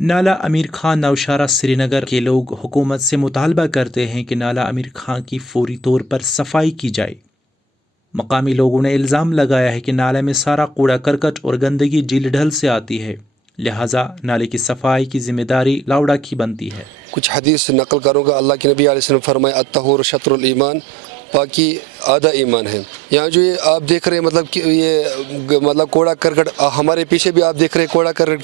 नाला अमीर खान नौशारा श्रीनगर के लोग हुकूमत से मुतालबा करते हैं कि नाला अमीर खान की फौरी तौर पर सफाई की जाए। मकामी लोगों ने इल्ज़ाम लगाया है कि नाले में सारा कूड़ा करकट और गंदगी झील ढल से आती है, लिहाजा नाले की सफाई की जिम्मेदारी लावड़ा की बनती है। कुछ हदीस नकल करूँगा। अल्लाह के नबी अलैहि सल्लम फरमाए अत्तहूर शत्रुल ईमान, पाकी आधा ईमान है। यहाँ जो ये आप देख रहे हैं मतलब कि ये मतलब कूड़ा करकट, हमारे पीछे भी आप देख रहे हैं कूड़ा करकट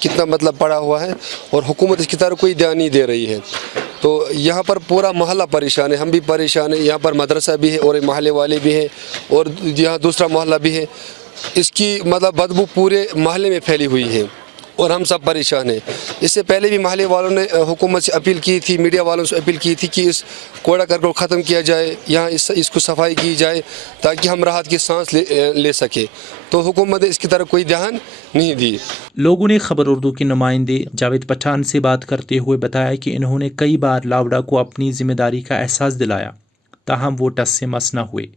कितना मतलब पड़ा हुआ है और हुकूमत इसकी तरफ कोई ध्यान नहीं दे रही है। तो यहाँ पर पूरा मोहल्ला परेशान है, हम भी परेशान हैं। यहाँ पर मदरसा भी है और मोहल्ले वाले भी हैं और यहाँ दूसरा मोहल्ला भी है। इसकी मतलब बदबू पूरे मोहल्ले में फैली हुई है और हम सब परेशान हैं। इससे पहले भी मोहल्ले वालों ने हुकूमत से अपील की थी, मीडिया वालों से अपील की थी कि इस कूड़ा करकट को ख़त्म किया जाए, यहाँ इसको सफाई की जाए ताकि हम राहत की सांस ले सके। तो हुकूमत ने इसकी तरफ कोई ध्यान नहीं दी। लोगों ने खबर उर्दू के नुमाइंदे जावेद पठान से बात करते हुए बताया कि इन्होंने कई बार लावड़ा को अपनी जिम्मेदारी का एहसास दिलाया, ताहम वो टस से मस न हुए।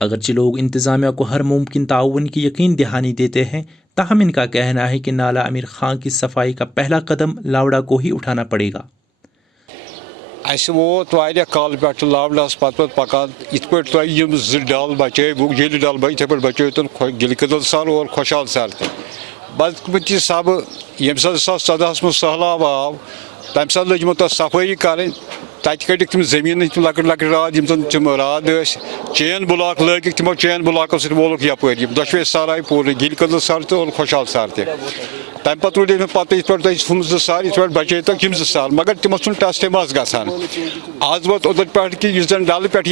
अगरचे लोग इंतज़ामिया को हर मुमकिन ताउन की यकीन दहानी देते हैं, ताहम इनका कहना है कि नाला अमीर खान की सफाई का पहला कदम लावड़ा को ही उठाना पड़ेगा। वोत कल पे लावड़स पत पकान इत डल बचे गिल डल इत बचे गिल कदल सर और खुशहाल सर बदकमती सब ये 2014 में सहलाब आव तम सात लग तथ सफाई कर तत कड़िक तम जमीन लकट लकट राद तम राद चेन ब्लॉक लगिक तमो चेन ब्लॉको सत वोलुक यपर दशवे सराय पूरे गिल कदल सर तो और खुशहाल सर तम पे तुल पे इत सर इत बचे तो यम सर मगर तमो टस मस गसान आज वोत ओदर पे कि डल पे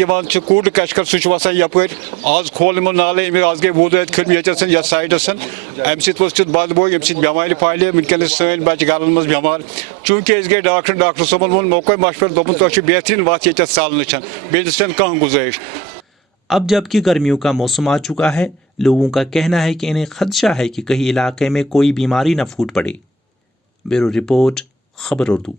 कूड़ कशकर सह वसान यपर आज खोल नाले आज गई वोद खम ये साइडस अम सत बदबू ये बेमार फाले वनकस सन बच्चे घर मज बेमार चूंकि गई डॉक्टर सोबन वो मौके मशवर दोपन तुम बेहतरीन वत ये साल बेस कह गुजारिश। अब जबकि गर्मियों का मौसम आ चुका है, लोगों का कहना है कि इन्हें खदशा है कि कहीं इलाके में कोई बीमारी न फूट पड़े। ब्यूरो रिपोर्ट, खबर उर्दू।